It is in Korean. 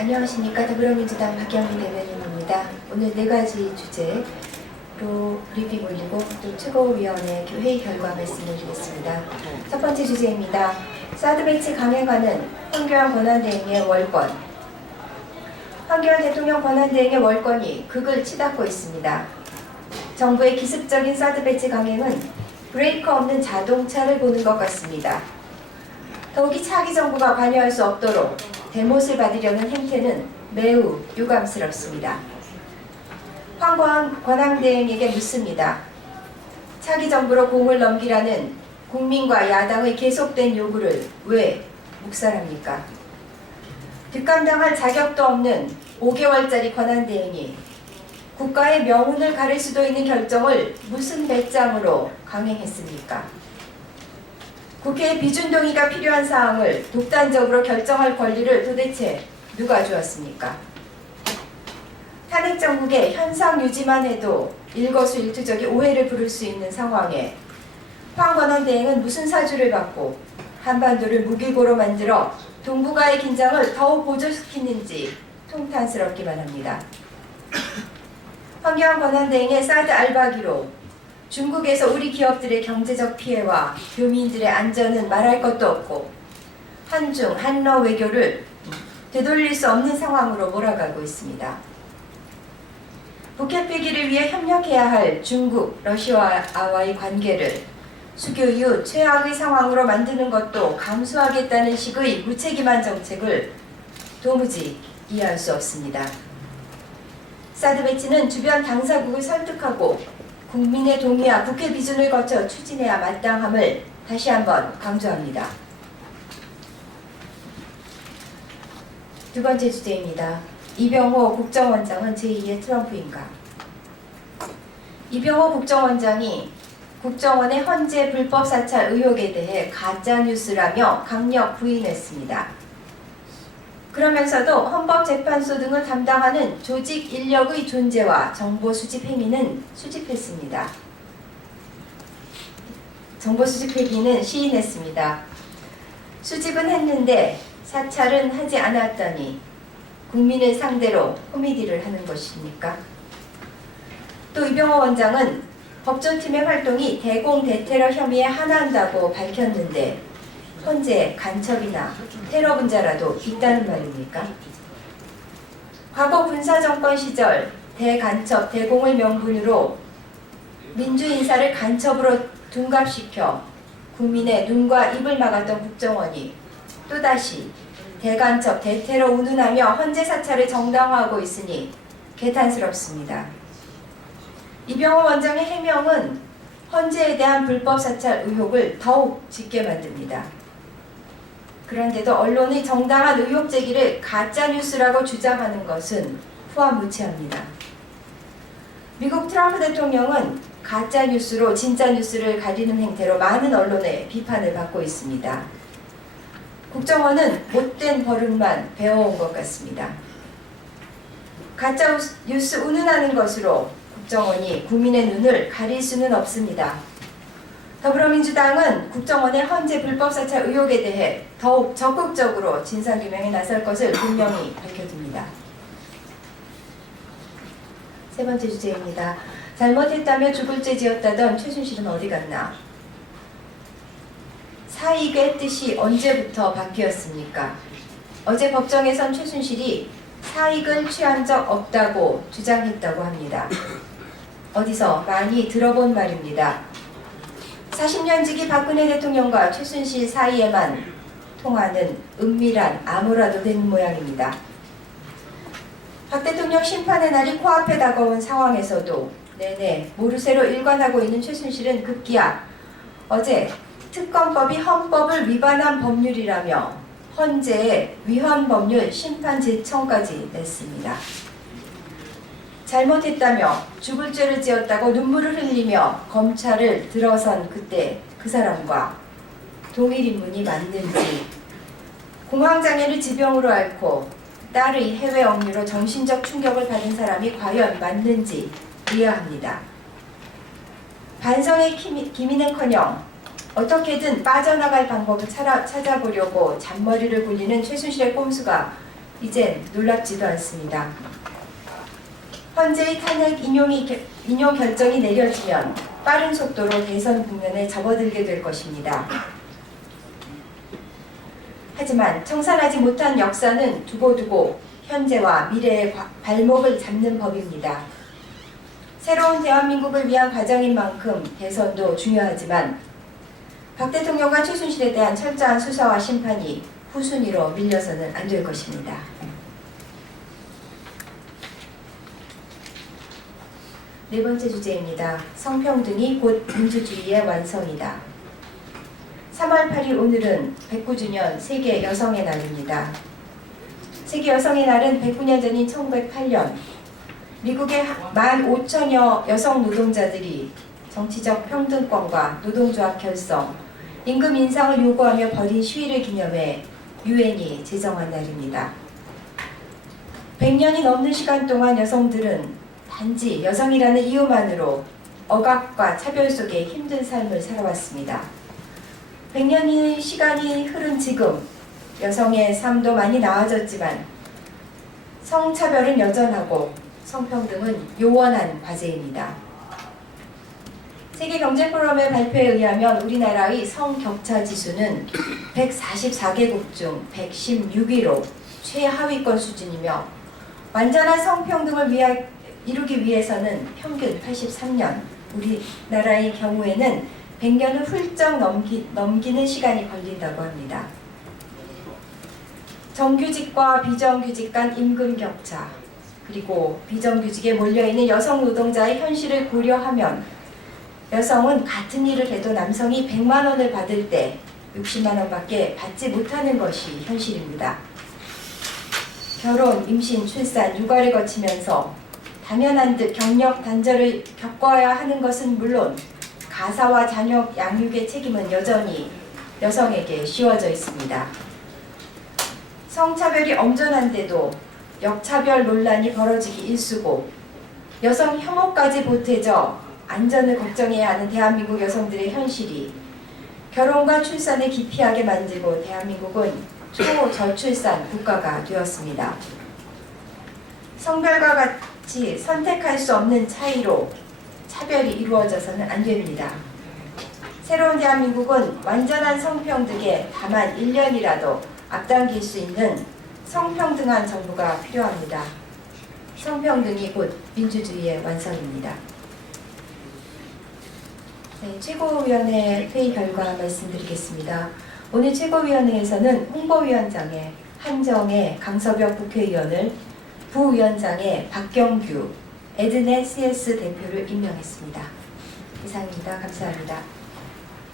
안녕하십니까. 더불어민주당 박영민 대변인입니다. 오늘 4가지 주제로 브리핑 올리고 또 최고위원회 회의 결과 말씀을 드리겠습니다. 첫 번째 주제입니다. 사드 배치 강행하는 황교안 권한대행의 월권. 황교안 대통령 권한대행의 월권이 극을 치닫고 있습니다. 정부의 기습적인 사드 배치 강행은 브레이크 없는 자동차를 보는 것 같습니다. 더욱이 차기 정부가 관여할 수 없도록 대못을 받으려는 행태는 매우 유감스럽습니다. 황교안 권한대행에게 묻습니다. 차기 정부로 공을 넘기라는 국민과 야당의 계속된 요구를 왜 묵살합니까? 뒷감당할 자격도 없는 5개월짜리 권한대행이 국가의 명운을 가릴 수도 있는 결정을 무슨 배짱으로 강행했습니까? 국회에 비준동의가 필요한 사항을 독단적으로 결정할 권리를 도대체 누가 주었습니까? 탄핵 정국의 현상 유지만 해도 일거수일투족의 오해를 부를 수 있는 상황에 황 권한대행은 무슨 사주를 받고 한반도를 무기고로 만들어 동북아의 긴장을 더욱 고조시키는지 통탄스럽기만 합니다. 황교안 권한대행의 사드 알바기로 중국에서 우리 기업들의 경제적 피해와 교민들의 안전은 말할 것도 없고 한중, 한러 외교를 되돌릴 수 없는 상황으로 몰아가고 있습니다. 북핵 폐기를 위해 협력해야 할 중국, 러시아와의 관계를 수교 이후 최악의 상황으로 만드는 것도 감수하겠다는 식의 무책임한 정책을 도무지 이해할 수 없습니다. 사드 배치는 주변 당사국을 설득하고 국민의 동의와 국회 비준을 거쳐 추진해야 마땅함을 다시 한번 강조합니다. 두 번째 주제입니다. 이병호 국정원장은 제2의 트럼프인가? 이병호 국정원장이 국정원의 헌재 불법 사찰 의혹에 대해 가짜뉴스라며 강력 부인했습니다. 그러면서도 헌법재판소 등을 담당하는 조직 인력의 존재와 정보 수집 행위는 수집했습니다. 정보 수집 행위는 시인했습니다. 수집은 했는데 사찰은 하지 않았더니 국민을 상대로 코미디를 하는 것입니까? 또 이병호 원장은 법조팀의 활동이 대공대테러 혐의에 한한다고 밝혔는데 현재 간첩이나 테러 분자라도 있다는 말입니까? 과거 군사정권 시절 대간첩, 대공을 명분으로 민주인사를 간첩으로 둔갑시켜 국민의 눈과 입을 막았던 국정원이 또다시 대간첩, 대테러 운운하며 헌재 사찰을 정당화하고 있으니 개탄스럽습니다. 이병호 원장의 해명은 헌재에 대한 불법 사찰 의혹을 더욱 짙게 만듭니다. 그런데도 언론의 정당한 의혹 제기를 가짜뉴스라고 주장하는 것은 후화무치합니다. 미국 트럼프 대통령은 가짜뉴스로 진짜뉴스를 가리는 행태로 많은 언론의 비판을 받고 있습니다. 국정원은 못된 버릇만 배워온 것 같습니다. 가짜뉴스 운운하는 것으로 국정원이 국민의 눈을 가릴 수는 없습니다. 더불어민주당은 국정원의 헌재 불법 사찰 의혹에 대해 더욱 적극적으로 진상규명에 나설 것을 분명히 밝혀둡니다. 세 번째 주제입니다. 잘못했다며 죽을 죄 지었다던 최순실은 어디 갔나? 사익의 뜻이 언제부터 바뀌었습니까? 어제 법정에선 최순실이 사익을 취한 적 없다고 주장했다고 합니다. 어디서 많이 들어본 말입니다. 40년 지기 박근혜 대통령과 최순실 사이에만 통하는 은밀한 암호라도 된 모양입니다. 박 대통령 심판의 날이 코앞에 다가온 상황에서도 내내 모르쇠로 일관하고 있는 최순실은 급기야 어제 특검법이 헌법을 위반한 법률이라며 헌재에 위헌법률 심판 제청까지 냈습니다. 잘못했다며 죽을 죄를 지었다고 눈물을 흘리며 검찰을 들어선 그때 그 사람과 동일 인물이 맞는지, 공황장애를 지병으로 앓고 딸의 해외 억류로 정신적 충격을 받은 사람이 과연 맞는지 의아합니다. 반성의 기미는커녕 어떻게든 빠져나갈 방법을 찾아보려고 잔머리를 굴리는 최순실의 꼼수가 이젠 놀랍지도 않습니다. 헌재의 탄핵 인용 결정이 내려지면 빠른 속도로 대선 국면에 접어들게 될 것입니다. 하지만 청산하지 못한 역사는 두고두고 현재와 미래의 발목을 잡는 법입니다. 새로운 대한민국을 위한 과정인 만큼 대선도 중요하지만 박 대통령과 최순실에 대한 철저한 수사와 심판이 후순위로 밀려서는 안 될 것입니다. 네 번째 주제입니다. 성평등이 곧 민주주의의 완성이다. 3월 8일 오늘은 109주년 세계 여성의 날입니다. 세계 여성의 날은 109년 전인 1908년 미국의 15,000여 여성 노동자들이 정치적 평등권과 노동조합 결성, 임금 인상을 요구하며 벌인 시위를 기념해 유엔이 제정한 날입니다. 100년이 넘는 시간 동안 여성들은 단지 여성이라는 이유만으로 억압과 차별 속에 힘든 삶을 살아왔습니다. 100년의 시간이 흐른 지금 여성의 삶도 많이 나아졌지만 성차별은 여전하고 성평등은 요원한 과제입니다. 세계경제포럼의 발표에 의하면 우리나라의 성격차 지수는 144개국 중 116위로 최하위권 수준이며 완전한 성평등을 이루기 위해서는 평균 83년, 우리나라의 경우에는 100년을 훌쩍 넘기는 시간이 걸린다고 합니다. 정규직과 비정규직 간 임금 격차, 그리고 비정규직에 몰려있는 여성 노동자의 현실을 고려하면 여성은 같은 일을 해도 남성이 100만 원을 받을 때 60만 원밖에 받지 못하는 것이 현실입니다. 결혼, 임신, 출산, 육아를 거치면서 당연한 듯 경력 단절을 겪어야 하는 것은 물론 가사와 자녀 양육의 책임은 여전히 여성에게 씌워져 있습니다. 성차별이 엄전한데도 역차별 논란이 벌어지기 일쑤고 여성 혐오까지 보태져 안전을 걱정해야 하는 대한민국 여성들의 현실이 결혼과 출산을 기피하게 만들고 대한민국은 초저출산 국가가 되었습니다. 성별과 같이 선택할 수 없는 차이로 차별이 이루어져서는 안 됩니다. 새로운 대한민국은 완전한 성평등에 다만 1년이라도 앞당길 수 있는 성평등한 정부가 필요합니다. 성평등이 곧 민주주의의 완성입니다. 네, 최고위원회 회의 결과 말씀드리겠습니다. 오늘 최고위원회에서는 홍보위원장에 한정혜 강서벽 국회의원을, 부위원장에 박경규 에드넷 CS 대표를 임명했습니다. 이상입니다. 감사합니다.